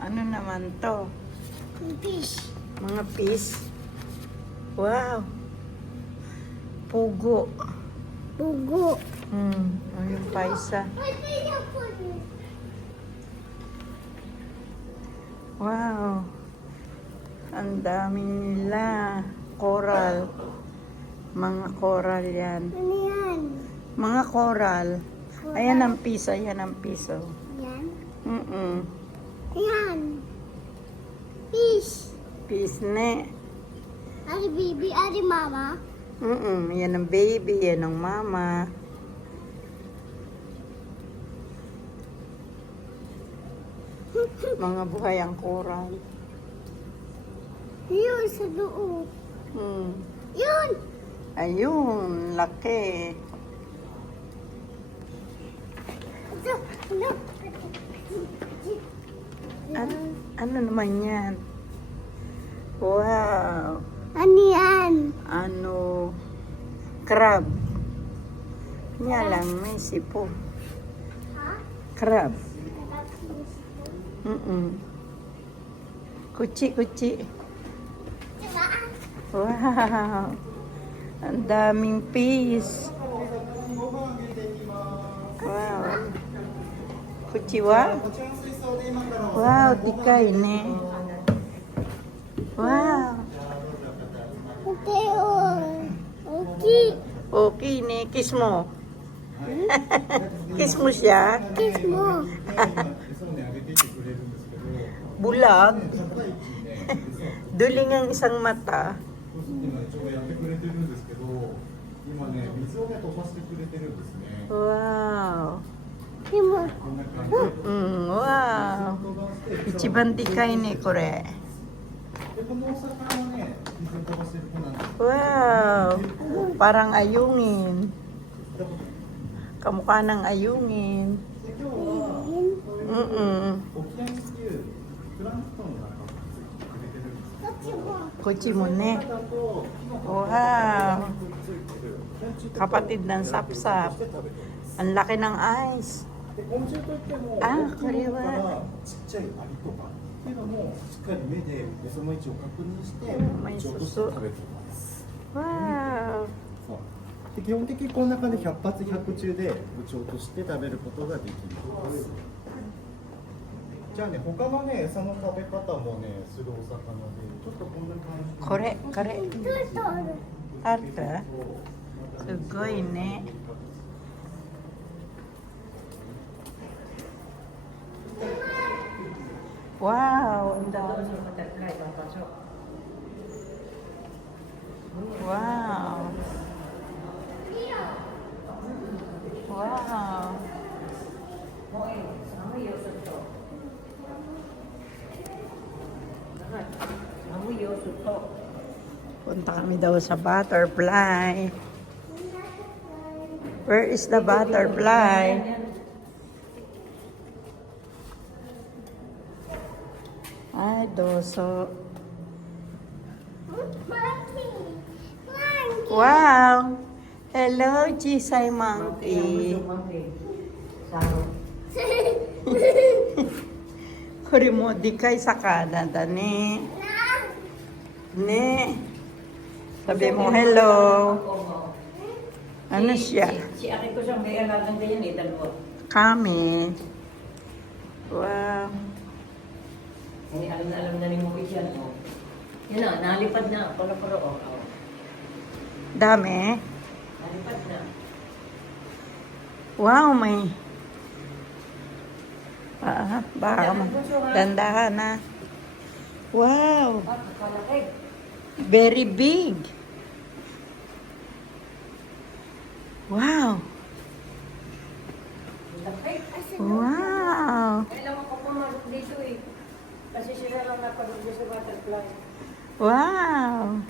Ano naman to? Fish. Mga fish. Wow. Pugo. Bugo. Hmm. Oh, yung paisa. Wow. Ang dami nila. Coral. Mga coral yan. Ano yan? Mga coral. Ayan ang piso. Ayan ang piso. Yan. Mm-mm. Yan. Fish. Piece ne. Ari baby, ari mama. Mm-mm. Yan ang baby. Yan ang mama. Mga buhay ang coral. Yun sa loob. Hmm. Yun. Ayun, laki. Ito. Ano? Ano, ano naman yan? Wow. Ano yan? Ano? Crab. Nga lang, may sipo. Crab. Mm-mm. Kuchi-kuchi. Wow. Ang daming fish. Wow. Kuchiwa? Wow, tikay ne. Eh. Wow. Okay. Oh. Okay ne, kiss mo. kiss mo siya. Kiss mo. Bulag. Duling ang isang mata. Wow. Kiss mo. こんな感じで Mm, wow. 飛ばして Ichiban dikay ne, kore. でこのお魚はね水を飛ばしてる子なんです Wow. Parang ayungin. Kamukha ng ayungin. で今日は Mm-mm. オキアミっていうプランクトンがついてくれてるんです Kiss mo. Kuchi mo ne. だとキノコ Wow. にくっついてる昆虫とか Kapatid ng sapsap. して食べてます Ang laki ng eyes. で昆虫といってもあ大きいこれはものからちっちゃいアリとかっていうのもしっかり目でよその位置を確認してうんまあ位置を落として食べてますうで基本的にこの中で100発100中で打ち落として食べることができますじゃあね他のね餌の食べ方もねするお魚でちょっとこんな感じ Kore, kore. Ito, ito. Tarta. Sugoy ne. Wow, ang dami. Wow. Wow. Punta kami daw sa butterfly. Where is the butterfly? Doso. Wow! Hello, Jisay Monkey. Kuri mo di kay sa Canada, ne. Ne. Sabi mo, hello. Ano siya? Si Aki ko siyang may alagang ganyan eh, dalawa. Kami. Wow. Hindi alam na alam na ni Mukis yan. Oh. Yan na, nalipad na. Pala-pala, oh. oh. Dami. Nalipad na. Wow, may... Ah, baka ma- Dandahan na. Wow, Ah, very big. Wow. Laki. Wow. Kailangan ko pumasok dito eh. Kasi sila lang napagod sa butterfly. Wow.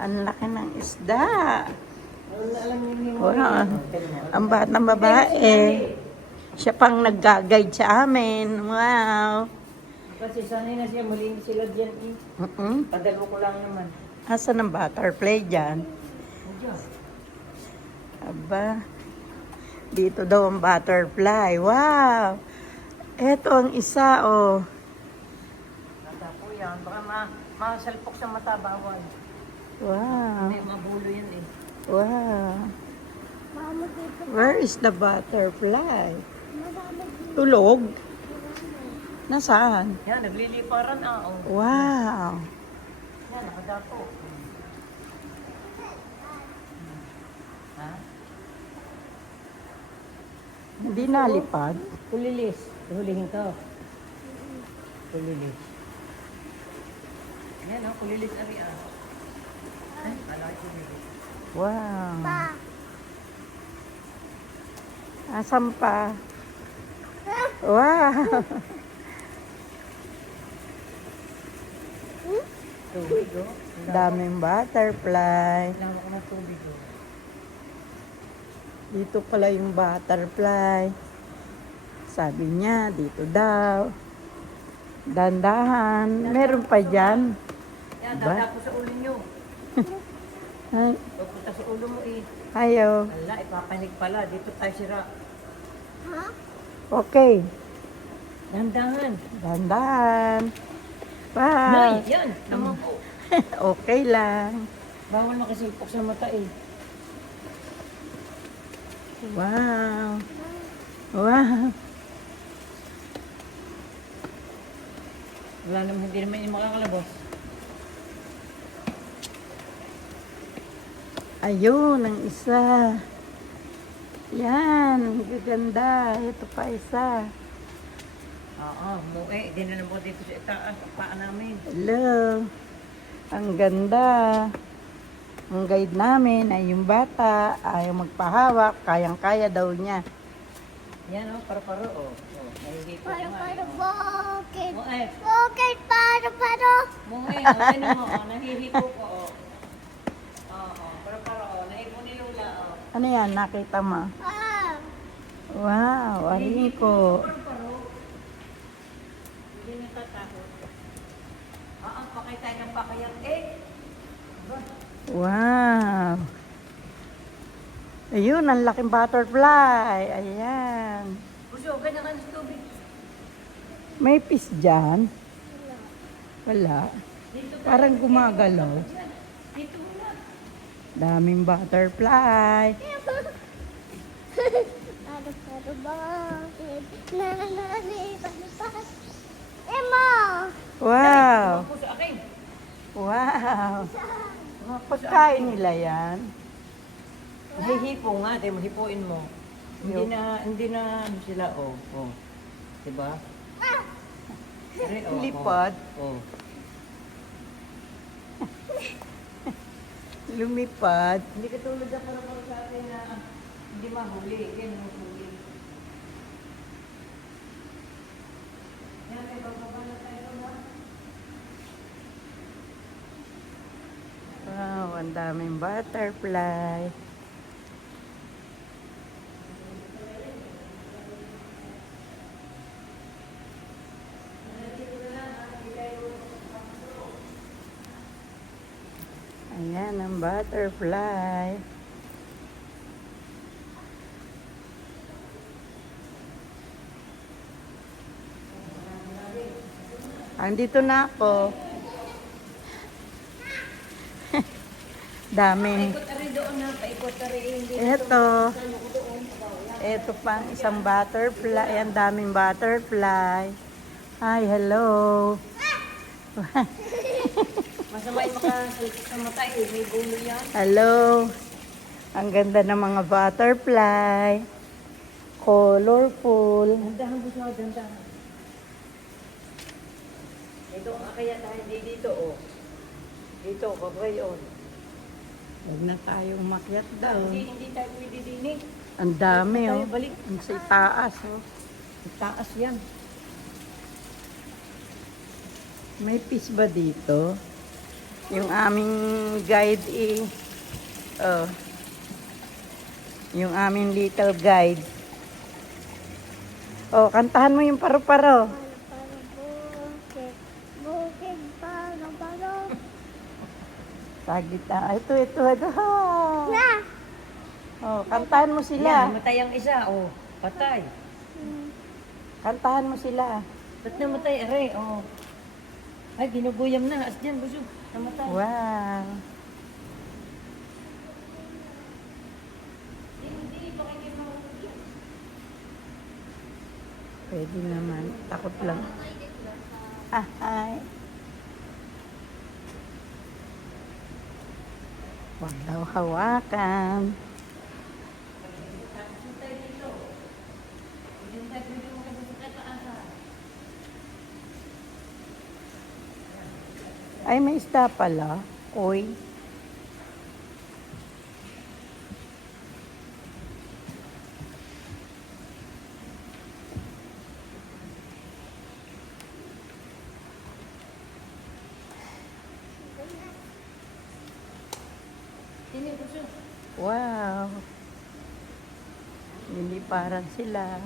Ang laki ng isda. Wow. Ang batang babae. Siya pang nag-guide sa amin. Wow. Kasi sanay na siya, malinis sila dyan eh. Mm-mm. Padalo ko lang naman. Asan ang butterfly dyan? Diyan. Aba. Dito daw ang butterfly. Wow. Eto ang isa, oh. Yan. Baka ma masalpok sa mata, bawal. Wow. Hindi, mabulo yan eh. Wow. Where is the butterfly? Tulog? Nasaan? Yan, nagliliparan ah. Oh. Wow. Yan, nakadapo. Ha? Hindi nalipad. Kulilis. Hulihin ka. Kulilis. Yan oh, kulilis ari ah. Ay, ko kulilis. Wow. Pa. Asan pa? Wow. Tubig oh. Daming butterfly. Lawak ng tubig oh. Dito pala yung butterfly. Sabi niya, dito daw. Dandahan. Meron pa dyan. Ba? dadapo sa ulo nyo. Ay, Pupunta sa ulo mo eh. Ayaw. Ala, ipapanig pala. Dito tayo sira. Ha? Okay. Dandahan. Dandahan. Nay, Bye. yan. Naman po. okay lang. Bawal makasilpok sa mata eh. Wow. Wow. Wala naman, hindi naman yung makakalabos. Ayun, ang isa. Yan, ang gaganda. Ito pa isa. Oo, muwi. Hindi na naman dito sa itaas. Ang paa namin. Hello. Ang ganda. Ang guide namin ay yung bata, ayaw magpahawak, kayang-kaya daw niya. Yan o, paro-paro o. Oh. Nga. para eh, oh. bakit? Muwi. Bakit para para? Muwi. O, ano mo o. Nahihito ko o. Oo, paro-paro o. Nahipo ni Lula o. Ano yan, nakita mo? Wow, ko. Paro-paro. Hindi natatakot. Oo, pakita ng pakayang. Ba? Wow. Ayun, ang laking butterfly. Ayan. Puso, ganyan ka sa tubig. May fish dyan? Wala. Ka. Parang gumagalaw. Dito. Daming butterfly. Para bakit? Nananali palipas. Emma! Wow. Wow. Pagkain nila yan. Nahihipo nga, di mo hipuin mo. Hindi na, hindi na ano sila, oh, oh. Diba? Are, oh, Lipad. Oh. oh. Lumipad. Hindi ka tulad na para para sa atin na hindi mahuli. Yan ang huli. Yan, may bababa na tayo na. Wow, ang daming butterfly. Ayan ang butterfly. Andito na ako. Hindi Ito. Ito pang isang butterfly. Ang daming butterfly. Hi, hello. Masama yung makasalpok sa mata eh. May gulo yan. Hello. Ang ganda ng mga butterfly. Colorful. Dandahan mo siya, dandahan. Ito ang akaya tayo hindi dito, oh. Dito, kabay, oh. Huwag na tayong makyat Hindi, daw. hindi tayo pwede din eh. Ang dami, Tayo oh. balik. Ang sa itaas, oh. Taas yan. May fish ba dito? Yung aming guide eh. Oh. Yung aming little guide. Oh, kantahan mo yung para? Sagit na. Ito, ito, ito. Na! Oh, kantahan mo Yan, sila. namatay ang isa, oh. Patay. Kantahan mo sila. Ba't namatay, aray? Oh. Ay, ginuguyam na. As dyan, busog. Namatay. Wow. Pwede naman. Takot lang. Ah, ay. Huwag daw hawakan. Ay, may isda pala. Busog. Wow. Hindi parang sila.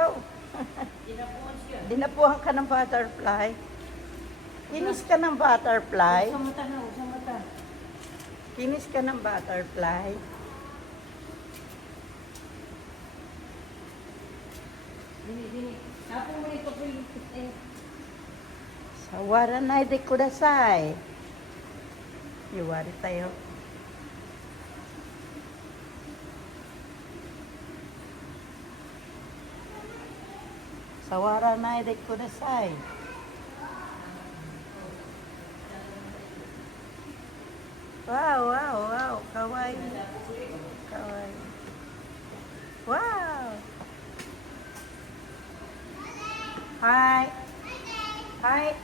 Oh. Dinapuhan ka ng butterfly. Kinis ka ng butterfly. Sa mata na, sa mata. Kinis ka ng butterfly. Dini, dini. Tapos mo ito po yung eh. Sawara na de kudasai. Iwari tayo. Sawara na de kudasai. Wow, wow, wow. Kawaii. Kawaii. Wow. Hi. Hi.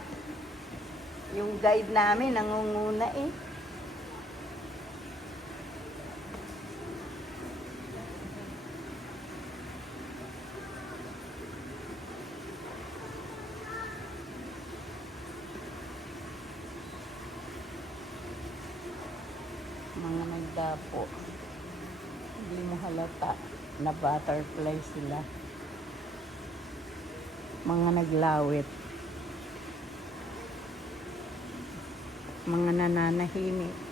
Yung guide namin nangunguna eh. Mga nagdapo. Hindi mo halata na butterfly sila. Mga naglawit. Mga nananahimik.